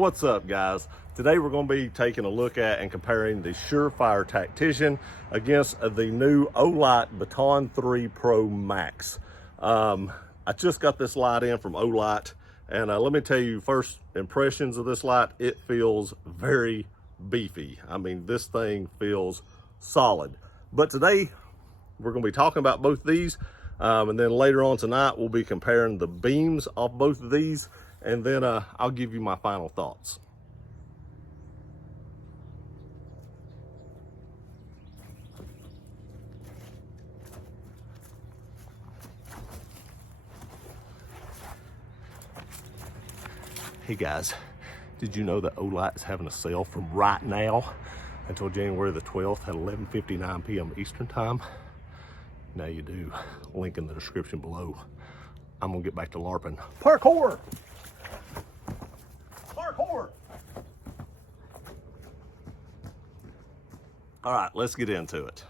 What's up, guys? Today we're going to be taking a look at and comparing the Surefire Tactician against the new Olight Baton 3 Pro Max. I just got this light in from Olight, and let me tell you first impressions of this light. It feels very beefy. I mean, this thing feels solid. But today we're going to be talking about both these, and then later on tonight we'll be comparing the beams off both of these, and then I'll give you my final thoughts. Hey guys, did you know that Olight is having a sale from right now until January the 12th at 11:59 p.m. Eastern Time? Now you do. Link in the description below. I'm gonna get back to LARPing. Parkour! Parkour! All right, let's get into it.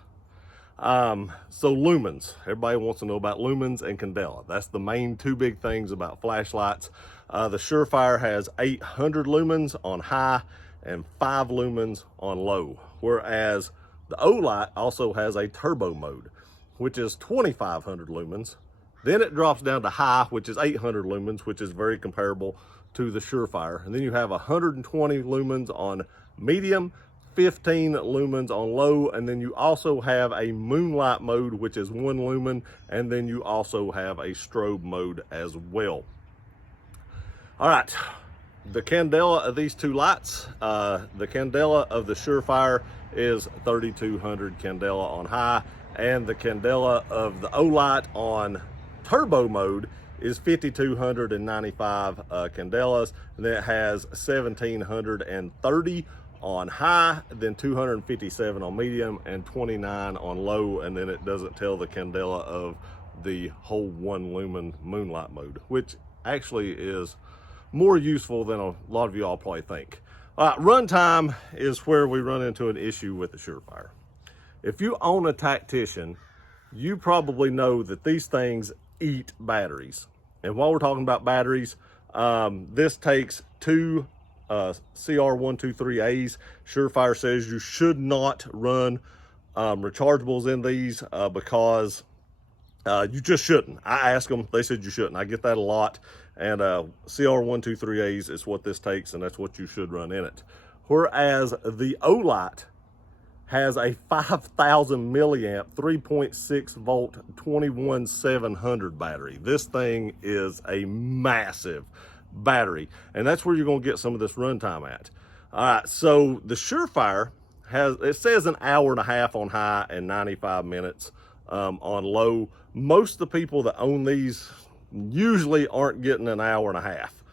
So lumens, everybody wants to know about lumens and candela. That's the main two big things about flashlights. The Surefire has 800 lumens on high and 5 lumens on low, whereas the Olight also has a turbo mode, which is 2,500 lumens. Then it drops down to high, which is 800 lumens, which is very comparable to the Surefire. And then you have 120 lumens on medium, 15 lumens on low, and then you also have a moonlight mode, which is 1 lumen, and then you also have a strobe mode as well. All right, the candela of these two lights, the candela of the Surefire is 3,200 candela on high, and the candela of the Olight on turbo mode is 5,295 candelas, and then it has 1,730 on high, then 257 on medium, and 29 on low, and then it doesn't tell the candela of the whole 1 lumen moonlight mode, which actually is more useful than a lot of y'all probably think. All right, runtime is where we run into an issue with the Surefire. If you own a Tactician, you probably know that these things eat batteries. And while we're talking about batteries, this takes 2 CR123As. Surefire says you should not run rechargeables in these because you just shouldn't. I asked them, they said you shouldn't. I get that a lot. And CR123As is what this takes, and that's what you should run in it. Whereas the Olight has a 5,000 milliamp, 3.6 volt, 21700 battery. This thing is a massive battery, and that's where you're gonna get some of this runtime at. All right, so the Surefire it says an hour and a half on high and 95 minutes on low. Most of the people that own these usually aren't getting an hour and a half.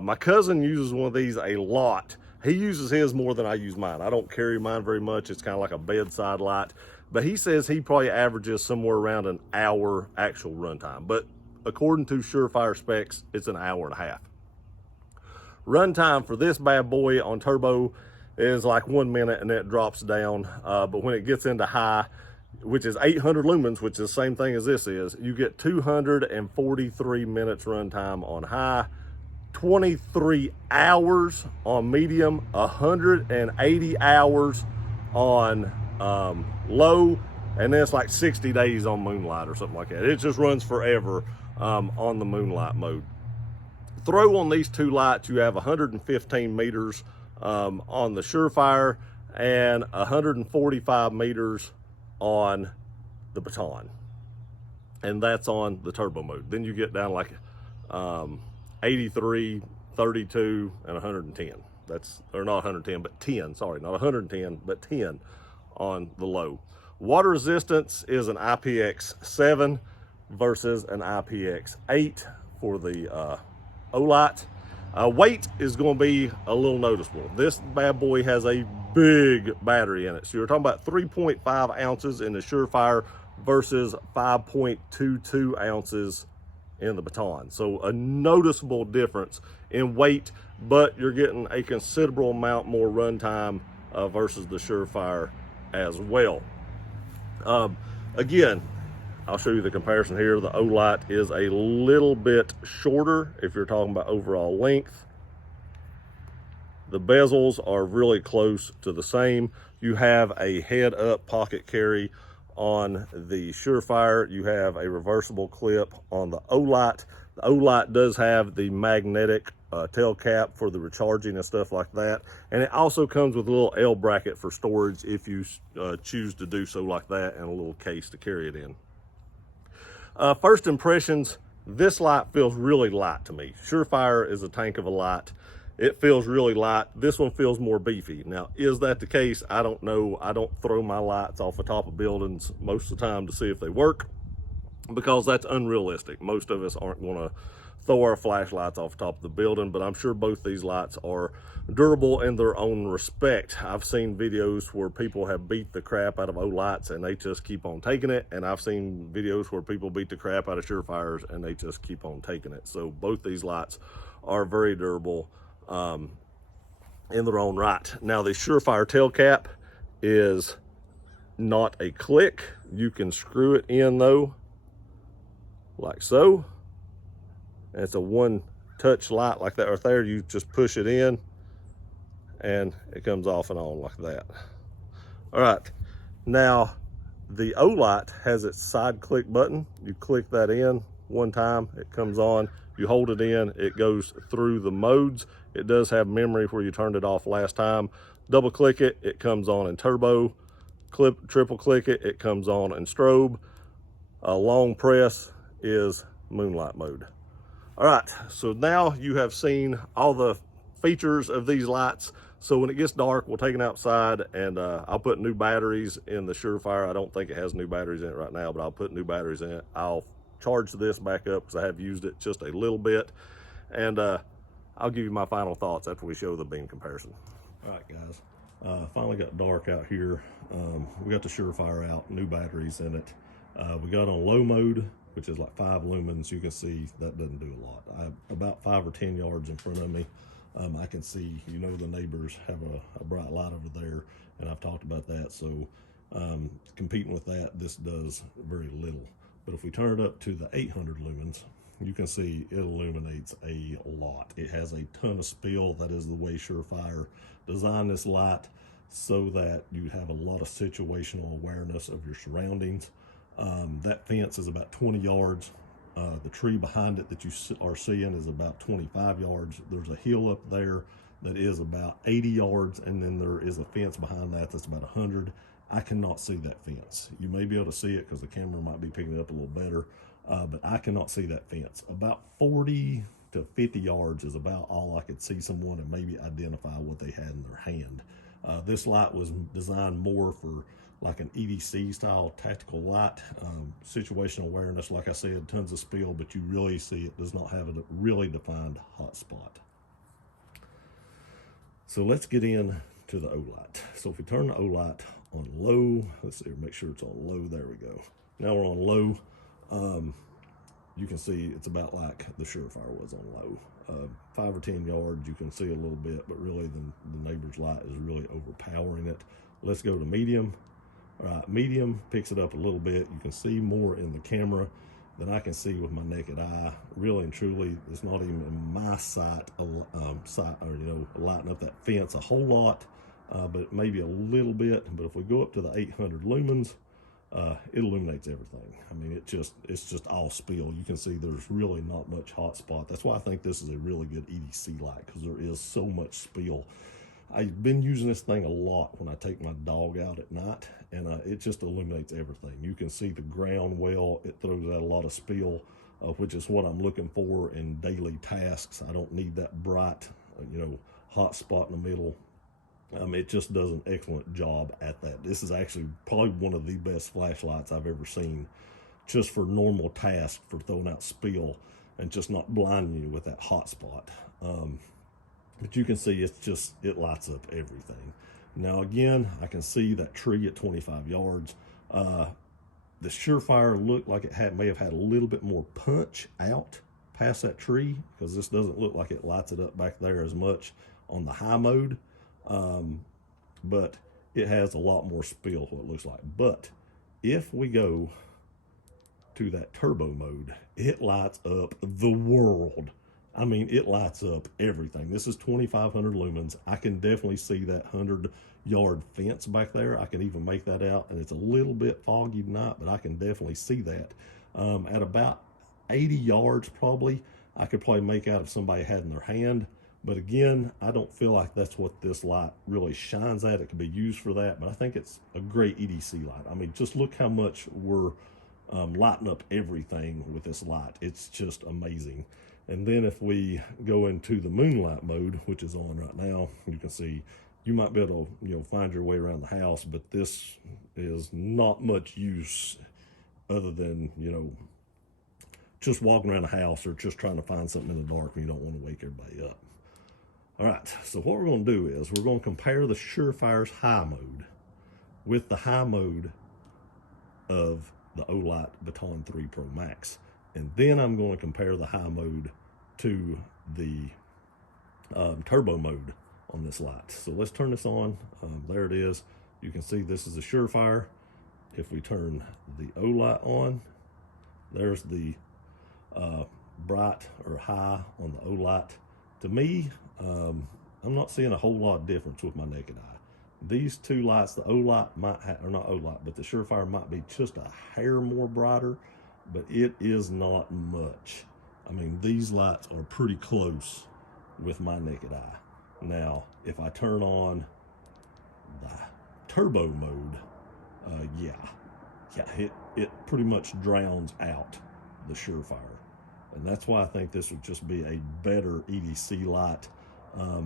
My cousin uses one of these a lot. He uses his more than I use mine. I don't carry mine very much. It's kind of like a bedside light, but he says he probably averages somewhere around an hour actual runtime. But according to Surefire specs, it's an hour and a half. Runtime for this bad boy on turbo is like 1 minute, and then it drops down. But when it gets into high, which is 800 lumens, which is the same thing as this is, you get 243 minutes runtime on high, 23 hours on medium, 180 hours on low, and then it's like 60 days on moonlight or something like that. It just runs forever on the moonlight mode. Throw on these two lights, you have 115 meters on the Surefire and 145 meters on the Baton, and that's on the turbo mode. Then you get down like 83, 32, and 110. That's, or not 110, but 10, sorry, not 110, but 10 on the low. Water resistance is an IPX7 versus an IPX8 for the Olight. Weight is going to be a little noticeable. This bad boy has a big battery in it. So you're talking about 3.5 ounces in the Surefire versus 5.22 ounces in the Baton. So a noticeable difference in weight, but you're getting a considerable amount more runtime versus the Surefire as well. Again, I'll show you the comparison here. The Olight is a little bit shorter if you're talking about overall length. The bezels are really close to the same. You have a head up pocket carry on the Surefire. You have a reversible clip on the Olight. The Olight does have the magnetic tail cap for the recharging and stuff like that. And it also comes with a little L bracket for storage if you choose to do so like that, and a little case to carry it in. First impressions, this light feels really light to me. Surefire is a tank of a light. It feels really light. This one feels more beefy. Now, is that the case? I don't know. I don't throw my lights off the top of buildings most of the time to see if they work, because that's unrealistic. Most of us aren't going to throw our flashlights off the top of the building, but I'm sure both these lights are durable in their own respect. I've seen videos where people have beat the crap out of Olights and they just keep on taking it, and I've seen videos where people beat the crap out of Surefires and they just keep on taking it. So both these lights are very durable in their own right. Now, the Surefire tail cap is not a click. You can screw it in though, like so. And it's a one touch light like that right there. You just push it in and it comes off and on like that. All right, now the Olight has its side click button. You click that in one time, it comes on. You hold it in, it goes through the modes. It does have memory where you turned it off last time. Double click it, it comes on in turbo. Triple click it, it comes on in strobe. A long press is moonlight mode. All right, so now you have seen all the features of these lights. So when it gets dark, we'll take it outside, and I'll put new batteries in the Surefire. I don't think it has new batteries in it right now, but I'll put new batteries in it. I'll charge this back up because I have used it just a little bit, and I'll give you my final thoughts after we show the beam comparison. All right, guys, finally got dark out here. We got the Surefire out, new batteries in it. We got on low mode, which is like 5 lumens. You can see that doesn't do a lot. About 5 or 10 yards in front of me, I can see, the neighbors have a bright light over there, and I've talked about that. So competing with that, this does very little. But if we turn it up to the 800 lumens, you can see it illuminates a lot. It has a ton of spill. That is the way Surefire designed this light, so that you have a lot of situational awareness of your surroundings. That fence is about 20 yards. The tree behind it that you are seeing is about 25 yards. There's a hill up there that is about 80 yards, and then there is a fence behind that that's about 100. I cannot see that fence. You may be able to see it because the camera might be picking it up a little better, but I cannot see that fence. About 40 to 50 yards is about all I could see someone and maybe identify what they had in their hand. This light was designed more for like an EDC style tactical light. Situational awareness, like I said, tons of spill, but you really see it does not have a really defined hot spot. So let's get in to the Olight. So if we turn the Olight on low, let's see, make sure it's on low, there we go. Now we're on low. You can see it's about like the Surefire was on low. 5 or 10 yards, you can see a little bit, but really the neighbor's light is really overpowering it. Let's go to medium. All right, medium picks it up a little bit. You can see more in the camera than I can see with my naked eye. Really and truly, it's not even in my sight, lighting up that fence a whole lot, but maybe a little bit. But if we go up to the 800 lumens, it illuminates everything. I mean, it's just all spill. You can see there's really not much hot spot. That's why I think this is a really good EDC light, because there is so much spill. I've been using this thing a lot when I take my dog out at night, and it just illuminates everything. You can see the ground well. It throws out a lot of spill, which is what I'm looking for in daily tasks. I don't need that bright, hot spot in the middle. It just does an excellent job at that. This is actually probably one of the best flashlights I've ever seen, just for normal tasks, for throwing out spill and just not blinding you with that hot spot. But you can see it lights up everything. Now again, I can see that tree at 25 yards. The Surefire looked like it may have had a little bit more punch out past that tree, because this doesn't look like it lights it up back there as much on the high mode. But it has a lot more spill, what it looks like. But if we go to that turbo mode, it lights up the world. I mean, it lights up everything. This is 2,500 lumens. I can definitely see that 100-yard fence back there. I can even make that out, and it's a little bit foggy tonight, but I can definitely see that. At about 80 yards probably, I could probably make out if somebody had in their hand. But again, I don't feel like that's what this light really shines at. It could be used for that, but I think it's a great EDC light. I mean, just look how much we're lighting up everything with this light. It's just amazing. And then if we go into the moonlight mode, which is on right now, you can see you might be able to, find your way around the house, but this is not much use other than, just walking around the house or just trying to find something in the dark when you don't want to wake everybody up. All right, so what we're going to do is we're going to compare the Surefire's high mode with the high mode of the Olight Baton 3 Pro Max. And then I'm going to compare the high mode to the turbo mode on this light. So let's turn this on. There it is. You can see this is a Surefire. If we turn the Olight on, there's the bright or high on the Olight. To me, I'm not seeing a whole lot of difference with my naked eye. These two lights, the Olight might have, or not Olight, but the Surefire might be just a hair more brighter, but it is not much. I mean, these lights are pretty close with my naked eye. Now, if I turn on the turbo mode, it pretty much drowns out the Surefire. And that's why I think this would just be a better EDC light,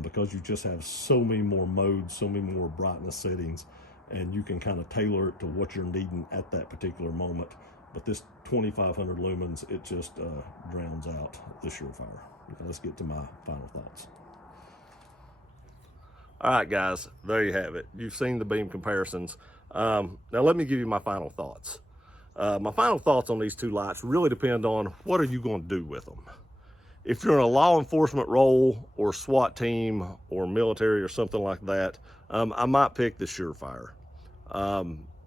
because you just have so many more modes, so many more brightness settings, and you can kind of tailor it to what you're needing at that particular moment. But this 2,500 lumens, it just drowns out the Surefire. Okay, let's get to my final thoughts. All right, guys, there you have it. You've seen the beam comparisons. Now let me give you my final thoughts. My final thoughts on these two lights really depend on what are you going to do with them. If you're in a law enforcement role or SWAT team or military or something like that, I might pick the Surefire.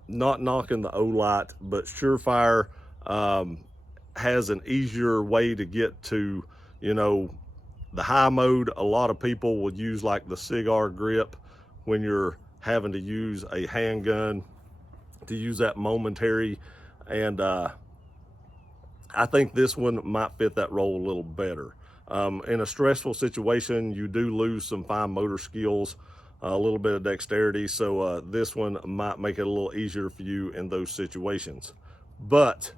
Not knocking the Olight, but Surefire has an easier way to get to, the high mode. A lot of people would use like the cigar grip when you're having to use a handgun to use that momentary. And I think this one might fit that role a little better. In a stressful situation, you do lose some fine motor skills, a little bit of dexterity. So this one might make it a little easier for you in those situations. But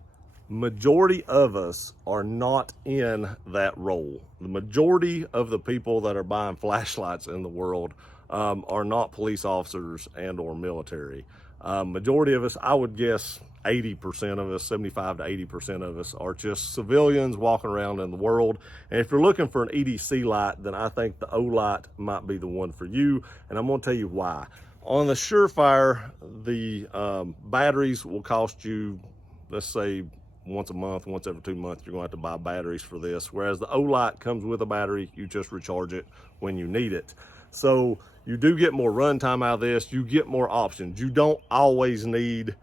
majority of us are not in that role. The majority of the people that are buying flashlights in the world are not police officers and or military. Majority of us, I would guess 80% of us, 75 to 80% of us are just civilians walking around in the world. And if you're looking for an EDC light, then I think the Olight might be the one for you. And I'm gonna tell you why. On the Surefire, the batteries will cost you, let's say once a month, once every 2 months, you're gonna have to buy batteries for this. Whereas the Olight comes with a battery, you just recharge it when you need it. So you do get more runtime out of this, you get more options. You don't always need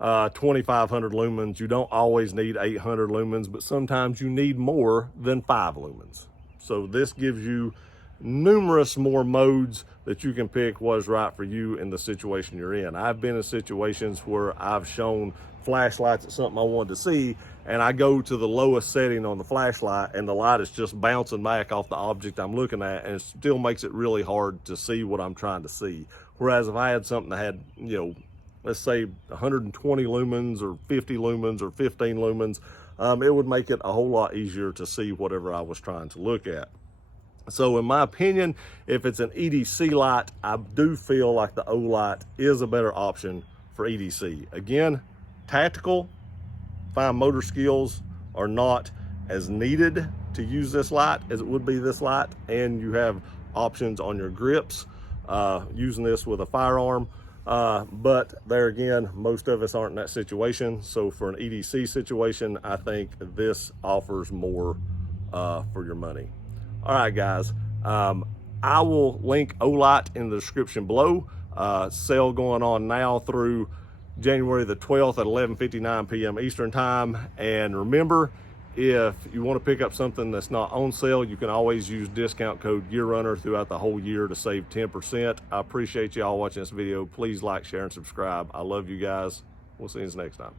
2,500 lumens, you don't always need 800 lumens, but sometimes you need more than 5 lumens. So this gives you numerous more modes that you can pick what is right for you in the situation you're in. I've been in situations where I've shown flashlights at something I wanted to see, and I go to the lowest setting on the flashlight and the light is just bouncing back off the object I'm looking at, and it still makes it really hard to see what I'm trying to see. Whereas if I had something that had, let's say 120 lumens or 50 lumens or 15 lumens, it would make it a whole lot easier to see whatever I was trying to look at. So in my opinion, if it's an EDC light, I do feel like the Olight is a better option for EDC. Again, tactical, fine motor skills are not as needed to use this light as it would be this light, and you have options on your grips using this with a firearm. But there again, most of us aren't in that situation. So for an EDC situation, I think this offers more for your money. All right, guys, I will link Olight in the description below. Sale going on now through January the 12th at 11:59 p.m. Eastern time. And remember, if you want to pick up something that's not on sale, you can always use discount code GearRunner throughout the whole year to save 10%. I appreciate y'all watching this video. Please like, share, and subscribe. I love you guys. We'll see you next time.